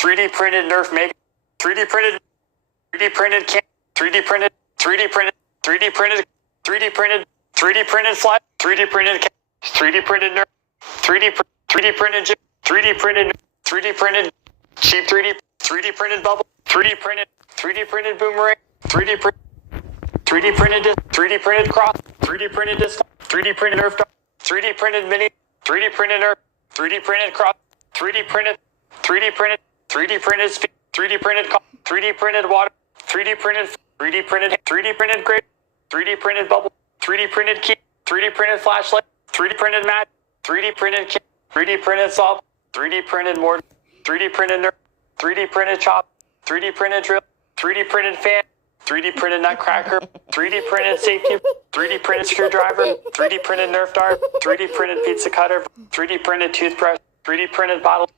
3D printed Nerf Mega, 3D printed, 3D printed can, 3D printed, 3D printed, 3D printed, 3D printed, 3D printed fly, 3D printed can, 3D printed Nerf, 3D printed gym, 3D printed, 3D printed, cheap 3D printed bubble, 3D printed boomerang, 3D printed disc, 3D printed cross, 3D printed disc, 3D printed Nerf dart, 3D printed mini, 3D printed Nerf, 3D printed cross, 3D printed, 3D printed, 3D printed speed, 3D printed 3D printed water, 3D printed, 3D printed, 3D printed grade, 3D printed bubble, 3D printed key, 3D printed flashlight, 3D printed mat, 3D printed kit, 3D printed saw, 3D printed mortar, 3D printed Nerf, 3D printed chop, 3D printed drill, 3D printed fan, 3D printed nutcracker, 3D printed safety, 3D printed screwdriver, 3D printed Nerf dart, 3D printed pizza cutter, 3D printed toothbrush, 3D printed bottle,